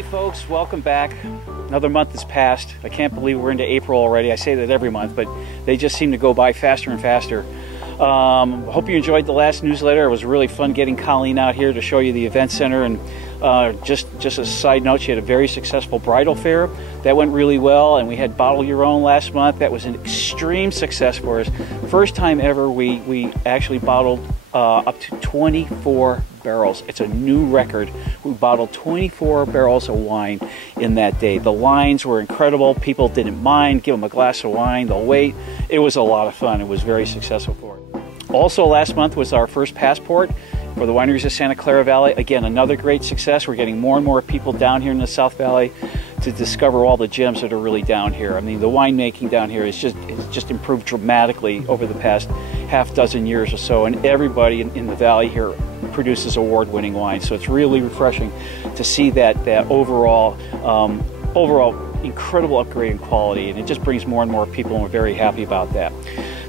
Hey folks, welcome back. Another month has passed. I can't believe we're into April already. I say that every month, but they just seem to go by faster and faster. Hope you enjoyed the last newsletter. It was really fun getting Colleen out here to show you the event center. And just a side note, she had a very successful bridal fair. That went really well. And we had Bottle Your Own last month. That was an extreme success for us. First time ever we actually bottled up to 24 barrels. It's a new record. We bottled 24 barrels of wine in that day. The lines were incredible. People didn't mind. Give them a glass of wine. They'll wait. It was a lot of fun. It was very successful for us. Also last month was our first passport for the wineries of Santa Clara Valley. Again, another great success. We're getting more and more people down here in the South Valley to discover all the gems that are really down here. I mean, the winemaking down here is just improved dramatically over the past half dozen years or so, and everybody in the valley here produces award-winning wine. So it's really refreshing to see that overall incredible upgrade in quality, and it just brings more and more people, and we're very happy about that.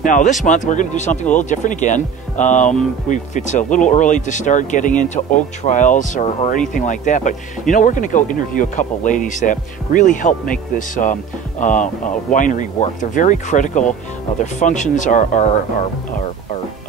Now this month we're going to do something a little different again. It's a little early to start getting into oak trials or anything like that, but you know, we're going to go interview a couple ladies that really help make this winery work. They're very critical. Their functions are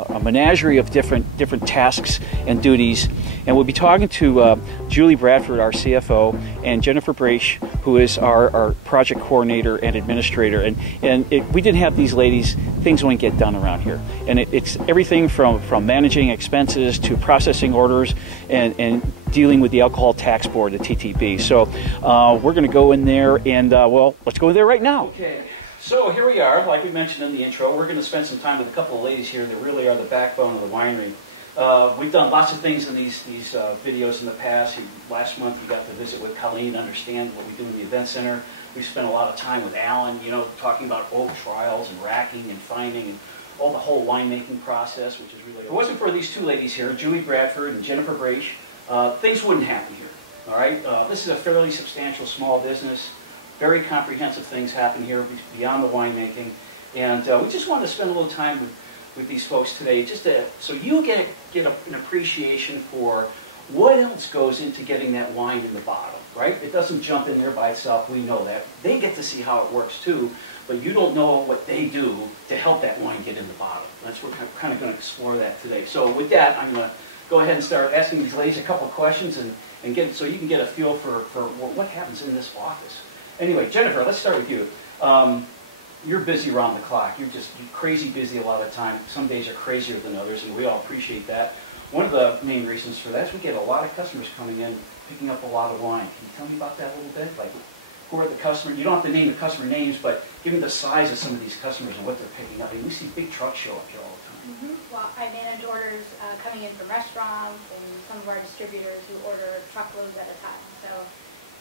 a menagerie of different tasks and duties. And we'll be talking to Julie Bradford, our CFO, and Jennifer Braish, who is our project coordinator and administrator. And we didn't have these ladies, things wouldn't get done around here. And it's everything from managing expenses to processing orders and dealing with the Alcohol Tax Board, the TTB. So we're going to go in there and, well, let's go there right now. Okay. So here we are, like we mentioned in the intro. We're going to spend some time with a couple of ladies here that really are the backbone of the winery. We've done lots of things in these videos in the past. Last month you got to visit with Colleen, understand what we do in the event center. We spent a lot of time with Alan, you know, talking about oak trials and racking and fining and all the whole winemaking process, which is really... If it wasn't for these two ladies here, Julie Bradford and Jennifer Braish, things wouldn't happen here. All right, this is a fairly substantial small business. Very comprehensive things happen here beyond the winemaking, and we just wanted to spend a little time with these folks today, just so you get an appreciation for what else goes into getting that wine in the bottle, right? It doesn't jump in there by itself, we know that. They get to see how it works too, but you don't know what they do to help that wine get in the bottle. That's what we're kind of going to explore that today. So with that, I'm going to go ahead and start asking these ladies a couple of questions and get so you can get a feel for what happens in this office. Anyway, Jennifer, let's start with you. You're busy around the clock. You're crazy busy a lot of the time. Some days are crazier than others, and we all appreciate that. One of the main reasons for that is we get a lot of customers coming in, picking up a lot of wine. Can you tell me about that a little bit? Like, who are the customers? You don't have to name the customer names, but give me the size of some of these customers and what they're picking up. I mean, we see big trucks show up here all the time. Well, I manage orders coming in from restaurants and some of our distributors who order truckloads at a time. So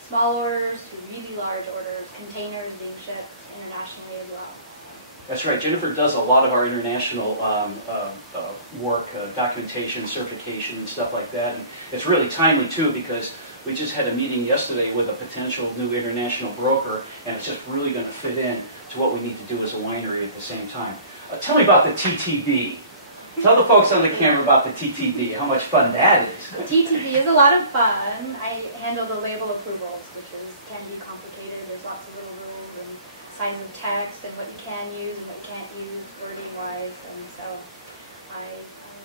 small orders to really large orders, containers being shipped internationally as well. That's right. Jennifer does a lot of our international work, documentation, certification, and stuff like that. And it's really timely, too, because we just had a meeting yesterday with a potential new international broker, and it's just really going to fit in to what we need to do as a winery at the same time. Tell me about the TTB. Tell the folks on the camera about the TTB, how much fun that is. The TTB is a lot of fun. I handle the label approvals, which can be complicated. There's lots of little rules and signs of text and what you can use and what you can't use wording-wise. And so I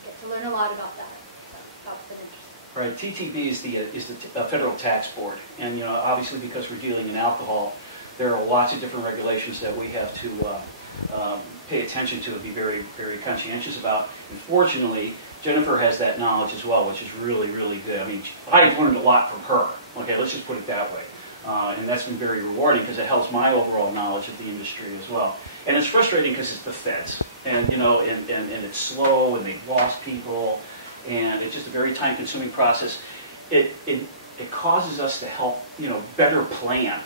get to learn a lot about that. So that's been interesting. Right, TTB is the federal tax board. And, you know, obviously because we're dealing in alcohol, there are lots of different regulations that we have to pay attention to and be very, very conscientious about. And fortunately, Jennifer has that knowledge as well, which is really, really good. I mean, I've learned a lot from her. Okay, let's just put it that way. And that's been very rewarding because it helps my overall knowledge of the industry as well. And it's frustrating because it's the feds. And, you know, and it's slow and they've lost people. And it's just a very time-consuming process. It causes us to help, you know, better plan.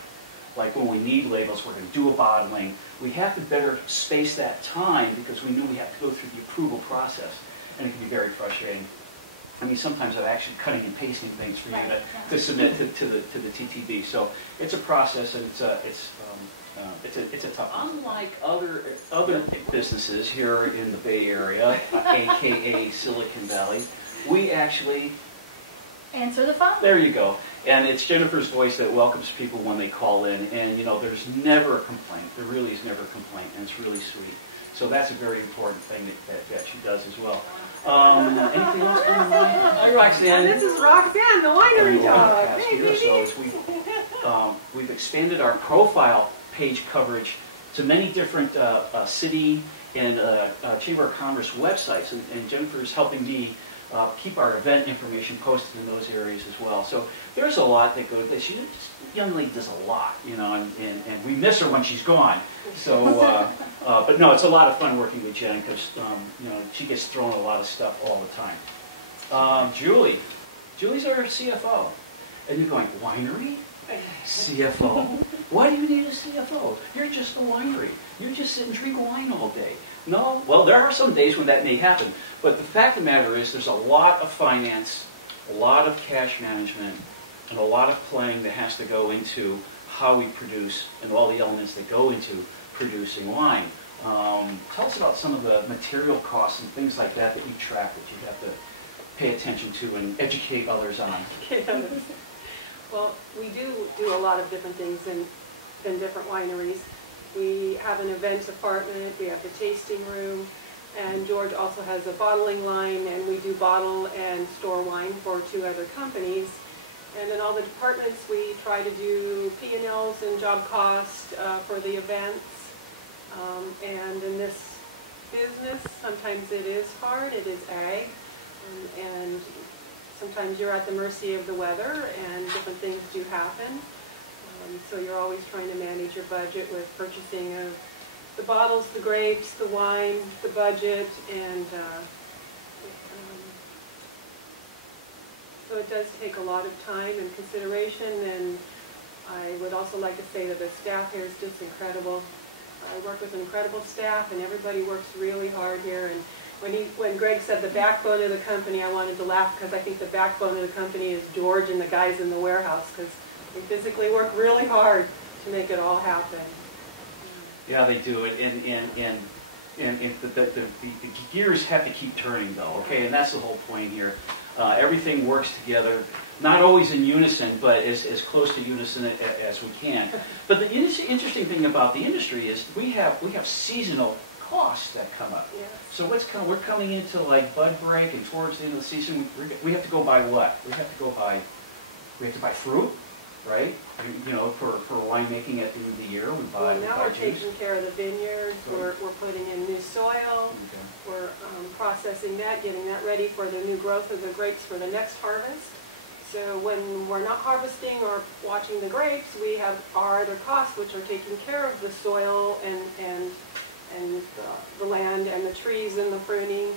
Like when we need labels, we're going to do a bottling. We have to better space that time because we knew we have to go through the approval process, and it can be very frustrating. I mean, sometimes I'm actually cutting and pasting things for you to submit to the TTB. So it's a process, and it's a tough one. Unlike other businesses here in the Bay Area, aka Silicon Valley, we actually Answer the phone. There you go. And it's Jennifer's voice that welcomes people when they call in. And, you know, there's never a complaint. There really is never a complaint, and it's really sweet. So that's a very important thing that she does as well. Anything else on the mind? Hi, Roxanne. This is Roxanne, the winery dog. Hey, baby. So we've expanded our profile page coverage to many different city and Chamber of Commerce websites, and Jennifer's helping me keep our event information posted in those areas as well. So there's a lot that goes. This young lady does a lot, you know, and we miss her when she's gone. So, but no, it's a lot of fun working with Jen because you know, she gets thrown a lot of stuff all the time. Julie's our CFO, and you're going, winery? CFO? Why do you need a CFO? You're just a winery. You just sit and drink wine all day. No? Well, there are some days when that may happen. But the fact of the matter is there's a lot of finance, a lot of cash management, and a lot of planning that has to go into how we produce and all the elements that go into producing wine. Tell us about some of the material costs and things like that that you track that you have to pay attention to and educate others on. Well, we do a lot of different things in different wineries. We have an event department, we have the tasting room, and George also has a bottling line, and we do bottle and store wine for 2 other companies. And in all the departments, we try to do P&Ls and job cost for the events. And in this business, sometimes it is hard, it is ag, and sometimes you're at the mercy of the weather, and different things do happen. So you're always trying to manage your budget with purchasing of the bottles, the grapes, the wine, the budget, and so it does take a lot of time and consideration. And I would also like to say that the staff here is just incredible. I work with an incredible staff, and everybody works really hard here. And when Greg said the backbone of the company, I wanted to laugh because I think the backbone of the company is George and the guys in the warehouse, because they physically work really hard to make it all happen. Yeah, they do it, and the gears have to keep turning, though. Okay, and that's the whole point here. Everything works together, not always in unison, but as close to unison as we can. But the interesting thing about the industry is we have seasonal costs that come up. Yes. So we're coming into like bud break, and towards the end of the season, we have to go buy what? We have to buy fruit, right? You know, for winemaking at the end of the year, we buy. Well, now we're taking care of the vineyards. So we're putting in new soil. Okay. We're processing that, getting that ready for the new growth of the grapes for the next harvest. So when we're not harvesting or watching the grapes, we have our other costs, which are taking care of the soil and the land and the trees and the pruning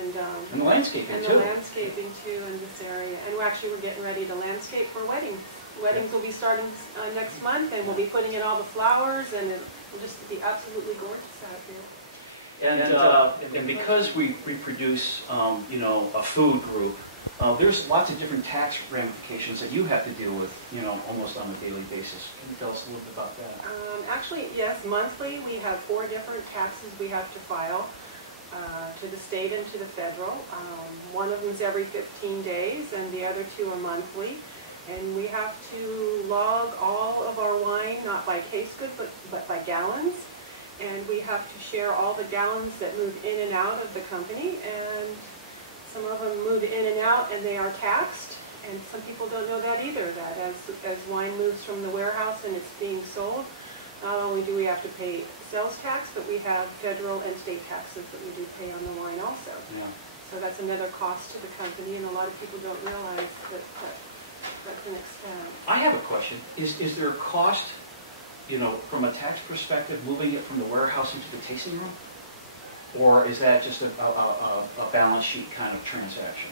and the landscaping and too. The landscaping too in this area. And we're getting ready to landscape for weddings. Weddings will be starting next month, and we'll be putting in all the flowers, and it will just be absolutely gorgeous out here. And because we produce, you know, a food group, there's lots of different tax ramifications that you have to deal with, you know, almost on a daily basis. Can you tell us a little bit about that? Actually, yes, monthly we have 4 different taxes we have to file to the state and to the federal. One of them is every 15 days, and the other 2 are monthly. And we have to log all of our wine, not by case good, but by gallons. And we have to share all the gallons that move in and out of the company. And some of them move in and out, and they are taxed. And some people don't know that either, that as wine moves from the warehouse and it's being sold, not only do we have to pay sales tax, but we have federal and state taxes that we do pay on the wine also. Yeah. So that's another cost to the company, and a lot of people don't realize that that's an extent. I have a question. Is there a cost, you know, from a tax perspective, moving it from the warehouse into the tasting room? Or is that just a balance sheet kind of transaction?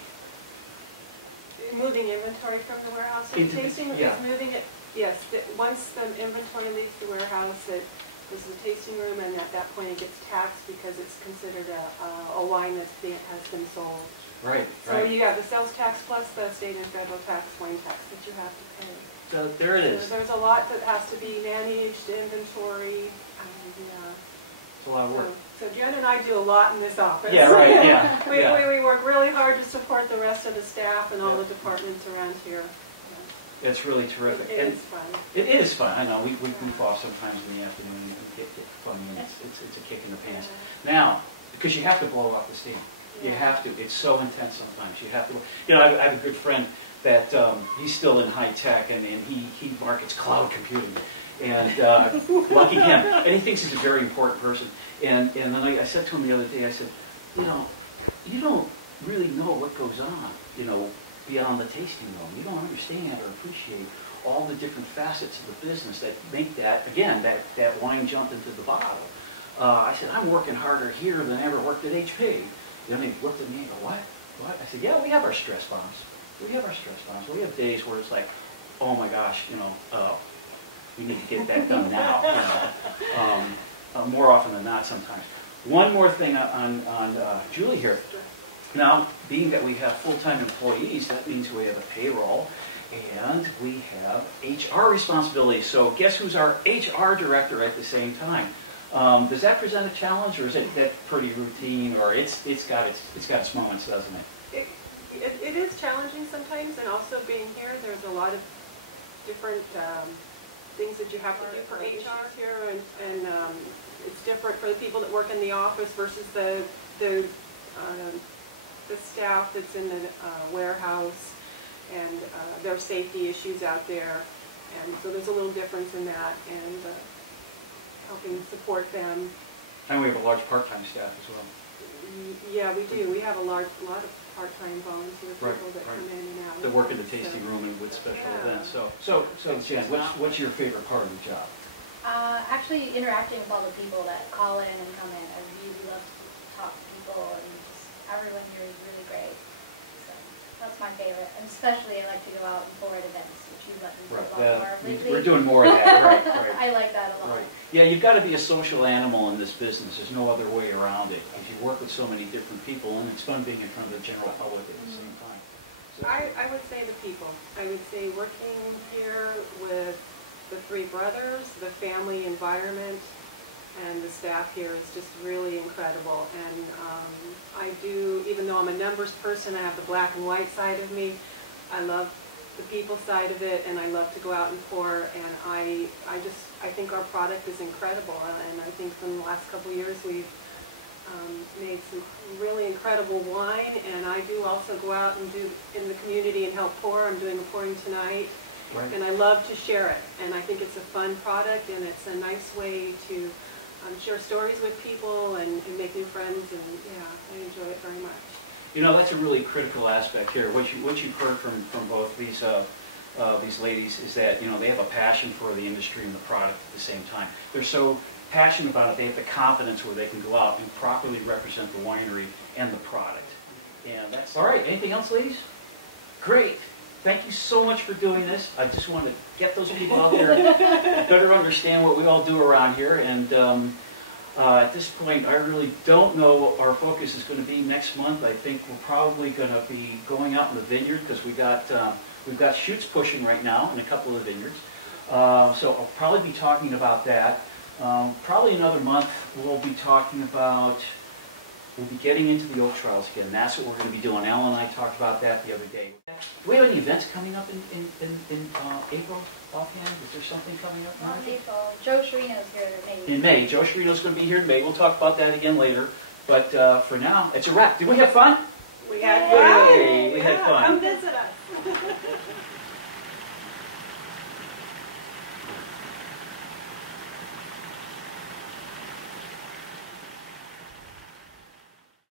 Moving inventory from the warehouse to the tasting room is moving it. Yes, once the inventory leaves the warehouse, it is the tasting room, and at that point it gets taxed because it's considered a wine that has been sold. Right. So you have the sales tax plus the state and federal tax, wine tax that you have to pay. So there it is. So there's a lot that has to be managed, inventory, and It's a lot of work. So Jen and I do a lot in this office. Yeah, right, yeah. We work really hard to support the rest of the staff and all the departments around here. It's really terrific. It is fun. It is fun. I know. We goof off sometimes in the afternoon and get funny, and it's a kick in the pants. Now, because you have to blow off the steam. You have to. It's so intense sometimes. You have to. You know, I have a good friend that he's still in high tech, and he markets cloud computing. And lucky him. And he thinks he's a very important person. And then I said to him the other day, I said, you know, you don't really know what goes on, you know, beyond the tasting room. You don't understand or appreciate all the different facets of the business that make that, again, that wine jump into the bottle. I said, I'm working harder here than I ever worked at HP. Then he looked at me and go, what? I said, yeah, we have our stress bombs. We have our stress bombs. We have days where it's like, oh my gosh, you know, we need to get that done now. You know, more often than not, sometimes. One more thing on Julie here. Now, being that we have full-time employees, that means we have a payroll and we have HR responsibilities. So, guess who's our HR director at the same time? Does that present a challenge, or is that pretty routine, or it's got its moments, doesn't it? It is challenging sometimes, and also being here, there's a lot of different things that you have to do for HR here, and it's different for the people that work in the office versus the staff that's in the warehouse, and there are safety issues out there, and so there's a little difference in that, and helping support them. And we have a large part-time staff as well. Yeah, we do. We have a lot of part-time volunteer people that come in and out. That work in the tasting room and with special events. So Jen, what's your favorite part of the job? Actually, interacting with all the people that call in and come in. I really love to talk to people, and just everyone here is really great. So that's my favorite. And especially, I like to go out and pour at events, which you let me do a lot more lately. We're doing more of that. Right. I like that a lot. Right. Yeah, you've got to be a social animal in this business. There's no other way around it. Because you work with so many different people, and it's fun being in front of the general public at the same time. So, I would say the people. I would say working here with the three brothers, the family environment, and the staff here is just really incredible. And I do, even though I'm a numbers person, I have the black and white side of me. I love the people side of it, and I love to go out and pour, and I think our product is incredible, and I think in the last couple of years we've made some really incredible wine, and I do also go out and do in the community and help pour. I'm doing a pouring tonight, and I love to share it, and I think it's a fun product, and it's a nice way to share stories with people and make new friends, and yeah, I enjoy it very much. you know, that's a really critical aspect here. What you've heard from both these ladies is that, you know, they have a passion for the industry and the product at the same time. They're so passionate about it, they have the confidence where they can go out and properly represent the winery and the product. And that's all right. Anything else, ladies? Great. Thank you so much for doing this. I just want to get those people out there and better understand what we all do around here. And at this point, I really don't know what our focus is going to be next month. I think we're probably going to be going out in the vineyard because we've got shoots pushing right now in a couple of vineyards. So I'll probably be talking about that. Probably another month we'll be talking about, we'll be getting into the oak trials again. That's what we're going to be doing. Alan and I talked about that the other day. Do we have any events coming up in April offhand? Is there something coming up? Not in April. Joe Sherino's here in May. In May. Joe Sherino's going to be here in May. We'll talk about that again later. But for now, it's a wrap. Did we have fun? We had fun. Yay! We had fun. Come visit.